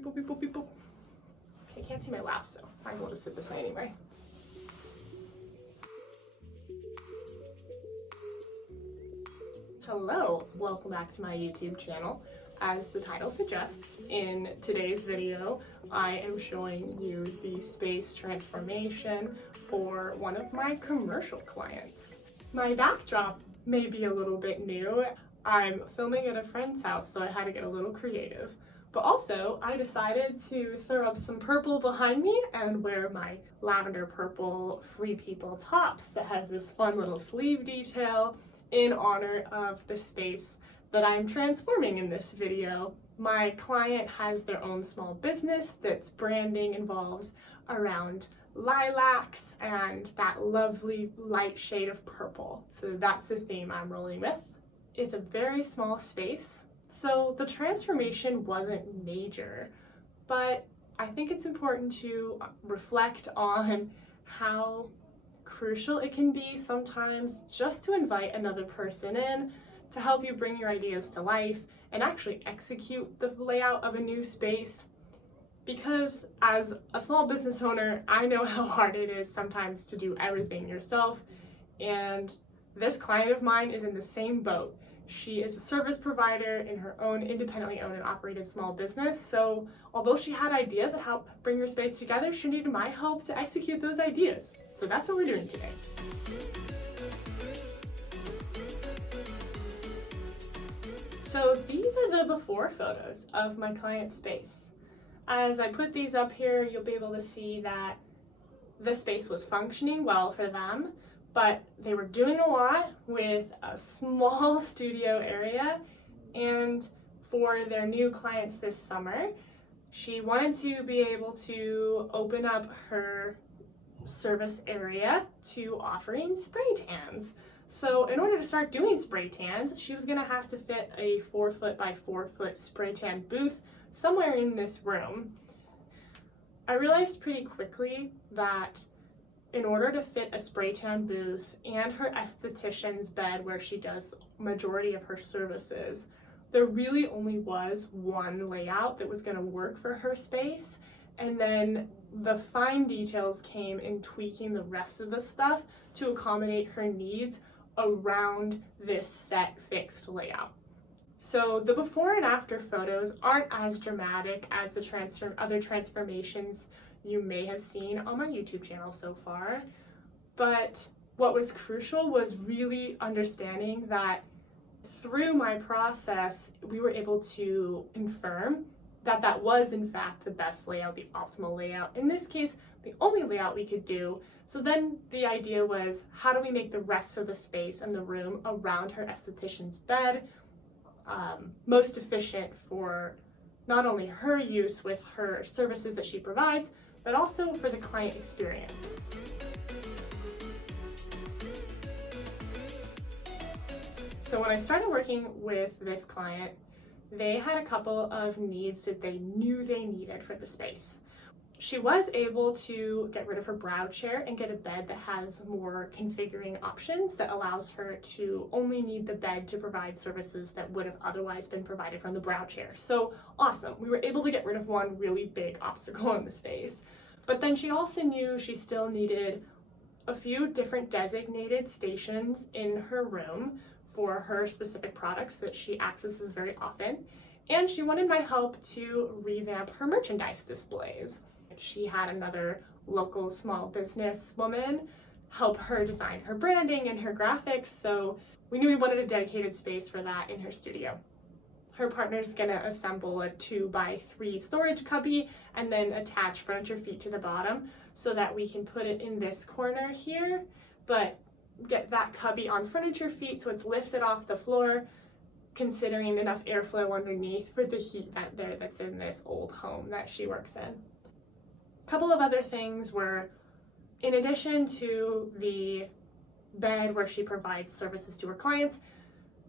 Beep. Okay, can't see my lap, so might as well just sit this way anyway. Hello, welcome back to my YouTube channel. As the title suggests, in today's video, I am showing you the space transformation for one of my commercial clients. My backdrop may be a little bit new. I'm filming at a friend's house, so I had to get a little creative. But also, I decided to throw up some purple behind me and wear my lavender purple Free People tops that has this fun little sleeve detail in honor of the space that I'm transforming in this video. My client has their own small business that's branding involves around lilacs and that lovely light shade of purple. So that's the theme I'm rolling with. It's a very small space, so the transformation wasn't major, but I think it's important to reflect on how crucial it can be sometimes just to invite another person in to help you bring your ideas to life and actually execute the layout of a new space. Because as a small business owner, I know how hard it is sometimes to do everything yourself, and this client of mine is in the same boat. She is a service provider in her own independently owned and operated small business, so although she had ideas of how to bring her space together, she needed my help to execute those ideas. So that's what we're doing today. So these are the before photos of my client's space. As I put these up here, you'll be able to see that the space was functioning well for them, but they were doing a lot with a small studio area. And for their new clients this summer, she wanted to be able to open up her service area to offering spray tans. So in order to start doing spray tans, she was gonna have to fit a 4-foot by 4-foot spray tan booth somewhere in this room. I realized pretty quickly that in order to fit a spray tan booth and her esthetician's bed where she does the majority of her services, there really only was one layout that was gonna work for her space. And then the fine details came in tweaking the rest of the stuff to accommodate her needs around this set fixed layout. So the before and after photos aren't as dramatic as the other transformations you may have seen on my YouTube channel so far, but what was crucial was really understanding that through my process, we were able to confirm that that was in fact the best layout, the optimal layout. In this case, the only layout we could do. So then the idea was, how do we make the rest of the space and the room around her esthetician's bed most efficient for not only her use with her services that she provides, but also for the client experience. So when I started working with this client, they had a couple of needs that they knew they needed for the space. She was able to get rid of her brow chair and get a bed that has more configuring options that allows her to only need the bed to provide services that would have otherwise been provided from the brow chair. So awesome, we were able to get rid of one really big obstacle in the space. But then she also knew she still needed a few different designated stations in her room for her specific products that she accesses very often. And she wanted my help to revamp her merchandise displays. She had another local small business woman help her design her branding and her graphics, so we knew we wanted a dedicated space for that in her studio. Her partner's gonna assemble a 2x3 storage cubby and then attach furniture feet to the bottom so that we can put it in this corner here, but get that cubby on furniture feet so it's lifted off the floor, considering enough airflow underneath for the heat that's in this old home that she works in. A couple of other things were, in addition to the bed where she provides services to her clients,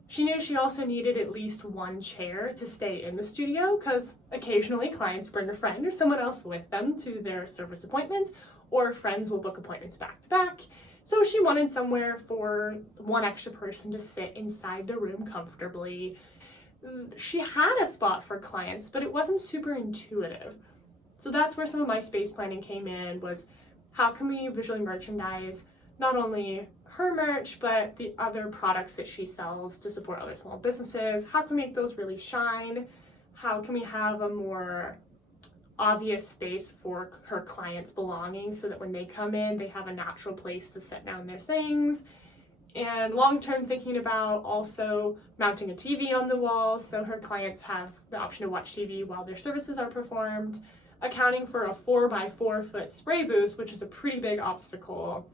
she knew she also needed at least one chair to stay in the studio because occasionally clients bring a friend or someone else with them to their service appointments, or friends will book appointments back to back. So she wanted somewhere for one extra person to sit inside the room comfortably. she had a spot for clients, but it wasn't super intuitive. So that's where some of my space planning came in, was how can we visually merchandise not only her merch, but the other products that she sells to support other small businesses? How can we make those really shine? How can we have a more obvious space for her clients' belongings so that when they come in, they have a natural place to set down their things? And long-term thinking about also mounting a TV on the wall so her clients have the option to watch TV while their services are performed, accounting for a 4x4-foot spray booth, which is a pretty big obstacle,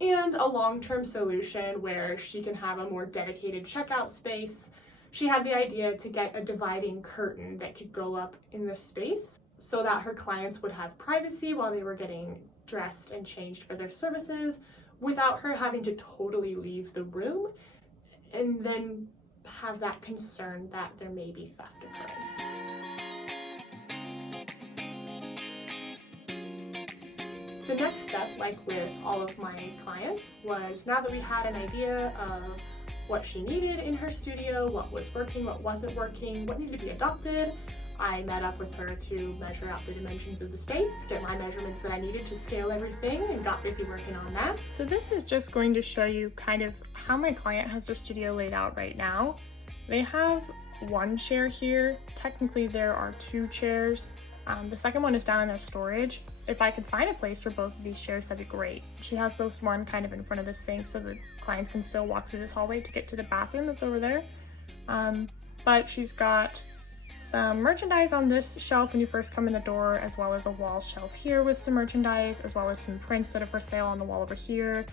and a long-term solution where she can have a more dedicated checkout space. She had the idea to get a dividing curtain that could go up in the space so that her clients would have privacy while they were getting dressed and changed for their services without her having to totally leave the room and then have that concern that there may be theft occurring. The next step, like with all of my clients, was now that we had an idea of what she needed in her studio, what was working, what wasn't working, what needed to be adopted, I met up with her to measure out the dimensions of the space, get my measurements that I needed to scale everything, and got busy working on that. So this is just going to show you kind of how my client has their studio laid out right now. They have one chair here. Technically there are two chairs. The second one is down in their storage. If I could find a place for both of these chairs, that'd be great. She has this one kind of in front of the sink so the clients can still walk through this hallway to get to the bathroom that's over there. But she's got some merchandise on this shelf when you first come in the door, as well as a wall shelf here with some merchandise, as well as some prints that are for sale on the wall over here.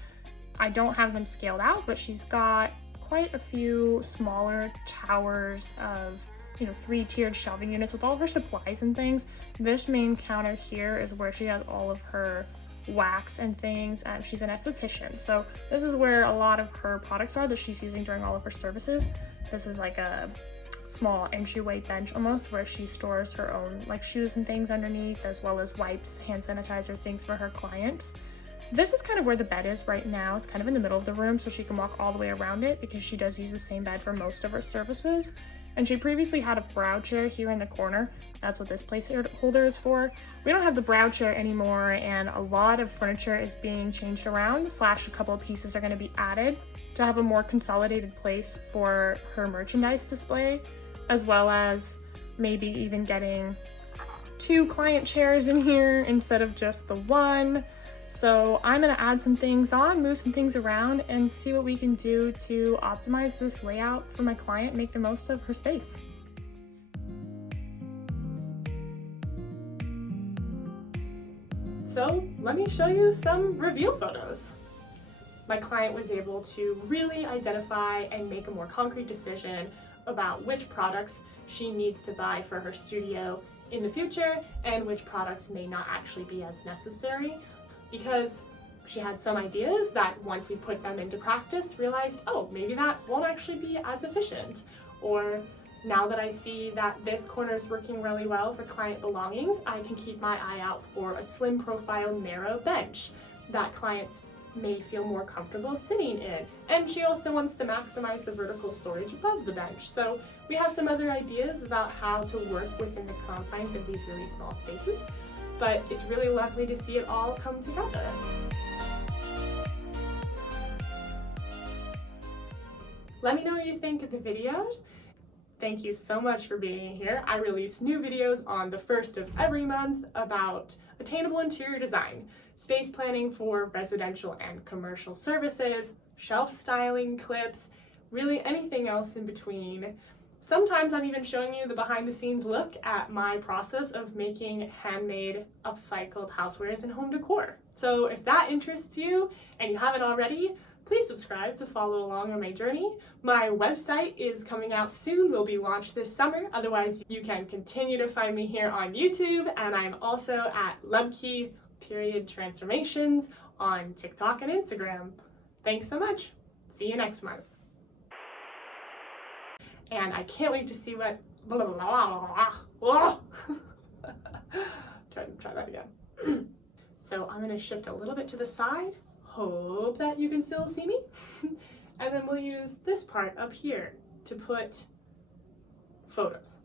I don't have them scaled out, but she's got quite a few smaller towers of, 3-tiered shelving units with all of her supplies and things. This main counter here is where she has all of her wax and things. She's an esthetician, so this is where a lot of her products are that she's using during all of her services. This is like a small entryway bench almost, where she stores her own like shoes and things underneath, as well as wipes, hand sanitizer, things for her clients. This is kind of where the bed is right now. It's kind of in the middle of the room, so she can walk all the way around it because she does use the same bed for most of her services. And she previously had a brow chair here in the corner. That's what this placeholder is for. We don't have the brow chair anymore, and a lot of furniture is being changed around, / a couple of pieces are going to be added to have a more consolidated place for her merchandise display, as well as maybe even getting 2 client chairs in here instead of just the one. So I'm gonna add some things on, move some things around, and see what we can do to optimize this layout for my client, make the most of her space. So let me show you some reveal photos. My client was able to really identify and make a more concrete decision about which products she needs to buy for her studio in the future and which products may not actually be as necessary, because she had some ideas that once we put them into practice realized, oh, maybe that won't actually be as efficient. Or now that I see that this corner is working really well for client belongings, I can keep my eye out for a slim profile narrow bench that clients may feel more comfortable sitting in. And she also wants to maximize the vertical storage above the bench. So we have some other ideas about how to work within the confines of these really small spaces, but it's really lovely to see it all come together. Let me know what you think of the videos. Thank you so much for being here. I release new videos on the 1st of every month about attainable interior design, space planning for residential and commercial services, shelf styling clips, really anything else in between. Sometimes I'm even showing you the behind the scenes look at my process of making handmade upcycled housewares and home decor. So if that interests you and you haven't already, please subscribe to follow along on my journey. My website is coming out soon, will be launched this summer. Otherwise, you can continue to find me here on YouTube, and I'm also at Lubke _transformations on TikTok and Instagram. Thanks so much. See you next month. And I can't wait to see what try that again. So I'm going to shift a little bit to the side. Hope that you can still see me. And then we'll use this part up here to put photos.